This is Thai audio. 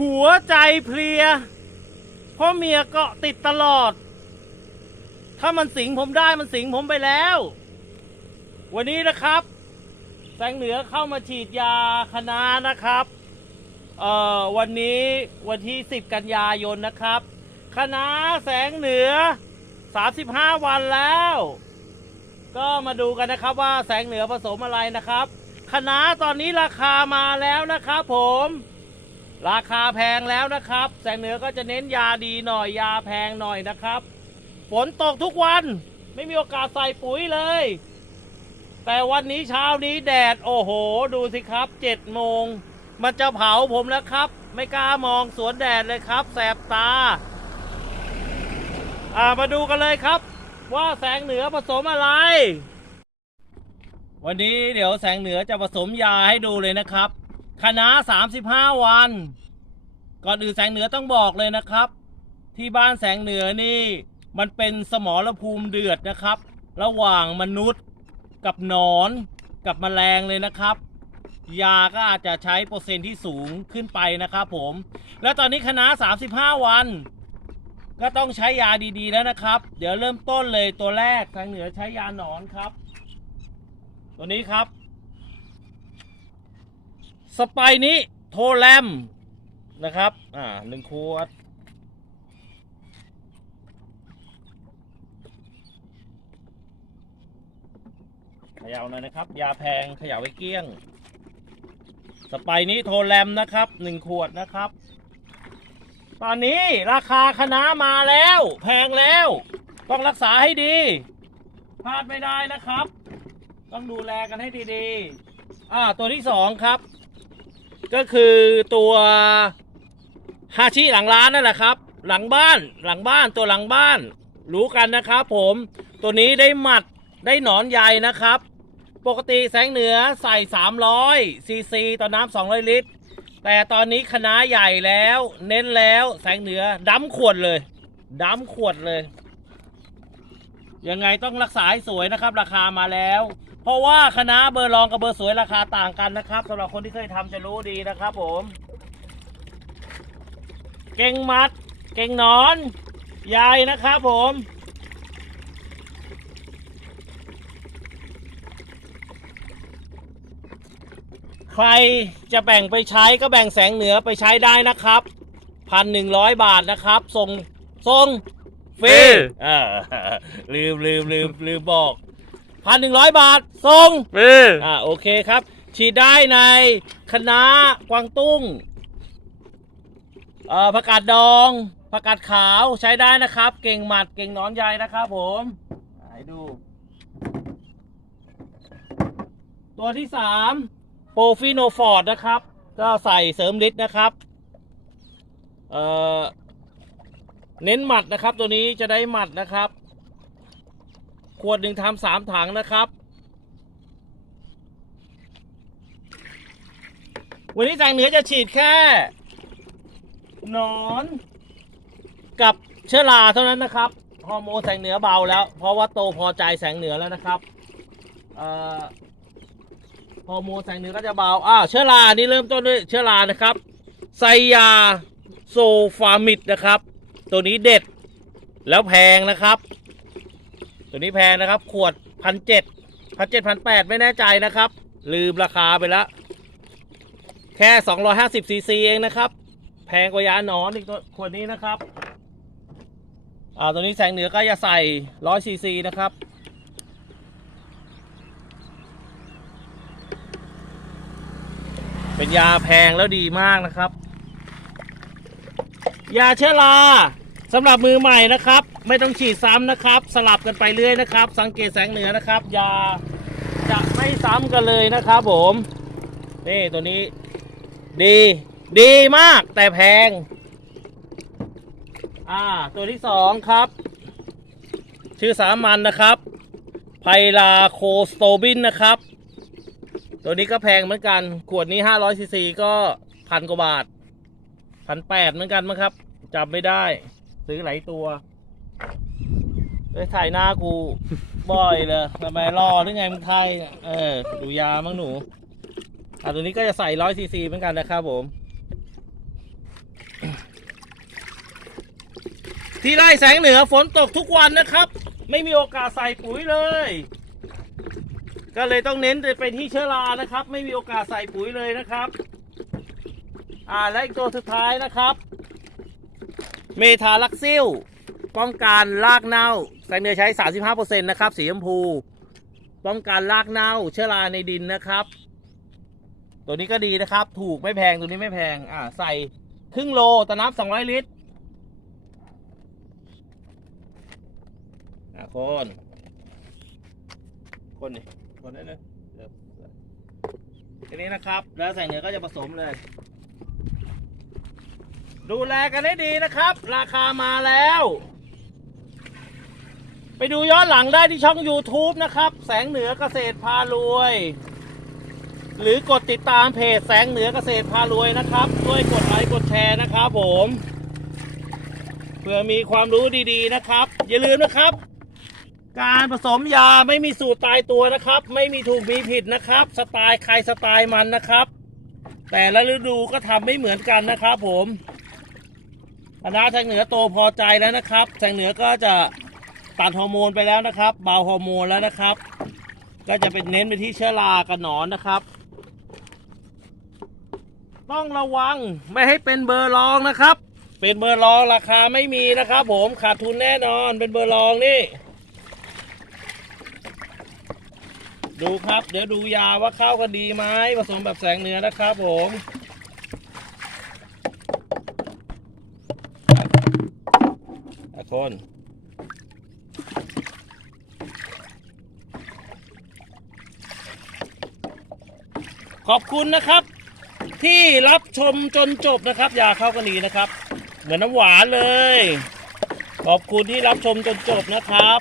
หัวใจเพลีย เพราะเมียเกาะติดตลอด ถ้ามันสิงผมได้มันสิงผมไปแล้ว วันนี้นะครับ แสงเหนือเข้ามาฉีดยาคณะนะครับเอ่อวันนี้วันที่ 10 กันยายนนะครับ คณะแสงเหนือ 35 วันแล้ว ก็มาดูกันนะครับว่าแสงเหนือผสมอะไรนะครับ คณะตอนนี้ราคามาแล้วนะครับผม ราคาแพงแล้วนะครับ แสงเหนือก็จะเน้นยาดีหน่อยยาแพงหน่อยนะครับ ฝนตกทุกวันไม่มีโอกาสใส่ปุ๋ยเลย แต่วันนี้เช้านี้แดดโอ้โห ดูสิครับเจ็ดโมง มันจะเผาผมแล้วครับ ไม่กล้ามองสวนแดดเลยครับ แสบตา อ่ามาดูกันเลยครับ ว่าแสงเหนือผสมอะไร วันนี้เดี๋ยวแสงเหนือจะผสมยาให้ดูเลยนะครับ คณะ35วัน ก่อนอื่นแสงเหนือต้องบอกเลยนะครับ ที่บ้านแสงเหนือนี่ มันเป็นสมรภูมิเดือดนะครับ ระหว่างมนุษย์กับหนอนกับแมลงเลยนะครับ ยาก็อาจจะใช้เปอร์เซ็นที่สูงขึ้นไปนะครับผม และตอนนี้คณะ35 วัน ก็ต้องใช้ยาดีๆแล้วนะครับ เดี๋ยวเริ่มต้นเลยตัวแรกทางเหนือใช้ยาหนอนครับ ตัวนี้ครับ สไปนี้โทแรมนะครับ อ่าหนึ่งขวดเขย่าหน่อยนะครับ ยาแพงเขย่าไว้เกลี้ยง สไปนี้โทแรมนะครับหนึ่งขวดนะครับ ตอนนี้ราคาคณะมาแล้ว แพงแล้ว ต้องรักษาให้ดี พลาดไม่ได้นะครับ ต้องดูแลกันให้ดีๆ อ่า ตัวที่สองครับ ก็คือตัวฮาชิหลังร้านนั่นแหละครับ หลังบ้านหลังบ้านตัวหลังบ้าน รู้กันนะครับผมตัวนี้ได้หมัดได้หนอนใหญ่นะครับ ปกติแสงเหนือใส่ 300ซีซีต่อน้ำ200 ลิตร แต่ตอนนี้คณะใหญ่แล้ว เน้นแล้วแสงเหนือดั้มขวดเลยดั้มขวดเลย ยังไงต้องรักษาให้สวยนะครับ ราคามาแล้ว เพราะว่าคณะเบอร์รองกับเบอร์สวยราคาต่างกันนะครับสำหรับคนที่เคยทำจะรู้ดีนะครับ ผม เก่งมัด เก่งหนอนยายนะครับผมใครจะแบ่งไปใช้ก็แบ่งแสงเหนือไปใช้ได้นะครับพันหนึ่งร้อยบาทนะครับส่งส่งฟรีเออลืมลืมลืมลืมบอก พันหนึ่งร้อยบาทส่งเอออ่าโอเคครับ ฉีดได้ในคณะกวางตุ้งเอ่อผักกาดดองผักกาดขาวใช้ได้นะครับ เก่งหมัดเก่งหนอนใยนะครับผมให้ดู ตัวที่สามโปรฟิโนฟอร์ดนะครับ ก็ใส่เสริมฤทธิ์นะครับเอ่อเน้นหมัดนะครับ ตัวนี้จะได้หมัดนะครับ ขวดหนึ่งทำสามถังนะครับ วันนี้แสงเหนือจะฉีดแค่นอนกับเชื้อราเท่านั้นนะครับ ฮอร์โมนแสงเหนือเบาแล้ว เพราะว่าโตพอใจแสงเหนือแล้วนะครับเอ่อฮอร์โมนแสงเหนือก็จะเบาอ่าเชื้อรานี่เริ่มต้นด้วยเชื้อรานะครับไซยาโซฟามิดนะครับ ตัวนี้เด็ดแล้วแพงนะครับ ตัวนี้แพงนะครับ ขวดพันเจ็ดพันเจ็ดพันแปดไม่แน่ใจนะครับ ลืมราคาไปแล้วแค่250ซีซีเองนะครับ แพงกว่ายาหนอนอีกตัวขวดนี้นะครับ อ่าตัวนี้แสงเหนือก็จะใส่100ซีซีนะครับเป็นยาแพงแล้วดีมากนะครับ ยาเชื้อราสำหรับมือใหม่นะครับ ไม่ต้องฉีดซ้ำนะครับ สลับกันไปเรื่อยนะครับ สังเกตแสงเหนือนะครับยาจะไม่ซ้ำกันเลยนะครับผมนี่ตัวนี้ ดี ดีมากแต่แพง อ่า ตัวที่สองครับ ชื่อสามัญนนะครับไพลาโคสโตบินนะครับ ตัวนี้ก็แพงเหมือนกัน ขวดนี้500ซีซีก็พันกว่าบาทพันแปดเหมือนกันมั้งครับจำไม่ได้ ซื้อหลายตัว ไปถ่ายหน้ากู บ่อยเลยทำไมรอหรือไงมึงไทยเออ ดูยามั้งหนู อะตัวนี้ก็จะใส่ร้อยซีซีเหมือนกันนะครับผม ที่ไร่แสงเหนือฝนตกทุกวันนะครับ ไม่มีโอกาสใส่ปุ๋ยเลย ก็เลยต้องเน้นไปที่เชื้อรานะครับ ไม่มีโอกาสใส่ปุ๋ยเลยนะครับ อ่าและอีกตัวสุดท้ายนะครับ เมทาลักซิล ป้องกันรากเน่าแสงเนือใช้ 35%นะครับ สีชมพู ป้องกันรากเน่า เชื้อราในดินนะครับ ตัวนี้ก็ดีนะครับ ถูกไม่แพง ตัวนี้ไม่แพง อ่า ใส่ครึ่งโลต่อน้ำ200 ลิตรอะคน คนนี่คนได้เลยเดี๋ยวทีนี้นะครับ แล้วใส่เนือก็จะผสมเลย ดูแลกันให้ดีนะครับ ราคามาแล้ว ไปดูย้อนหลังได้ที่ช่อง YouTube นะครับ แสงเหนือเกษตรพารวย หรือกดติดตามเพจแสงเหนือเกษตรพารวยนะครับด้วยกดไลค์กดแชร์นะครับผมเพื่อมีความรู้ดีๆนะครับ อย่าลืมนะครับ การผสมยาไม่มีสูตรตายตัวนะครับ ไม่มีถูกมีผิดนะครับ สไตล์ใครสไตล์มันนะครับ แต่ละฤดูก็ทำไม่เหมือนกันนะครับ ผมคณะแสงเหนือโตพอใจแล้วนะครับแสงเหนือก็จะ ตัดฮอร์โมนไปแล้วนะครับ เบาฮอร์โมนแล้วนะครับ ก็จะเป็นเน้นไปที่เชื้อรากับหนอนนะครับ ต้องระวังไม่ให้เป็นเบอร์รองนะครับ เป็นเบอร์รองราคาไม่มีนะครับ ผมขาดทุนแน่นอนเป็นเบอร์รองนี่ ดูครับ เดี๋ยวดูยาว่าเข้ากันดีไหมผสมแบบแสงเหนือนะครับผมอะคน ขอบคุณนะครับ ที่รับชมจนจบนะครับยาเข้ากันดีนะครับ เหมือนน้ำหวานเลย ขอบคุณที่รับชมจนจบนะครับ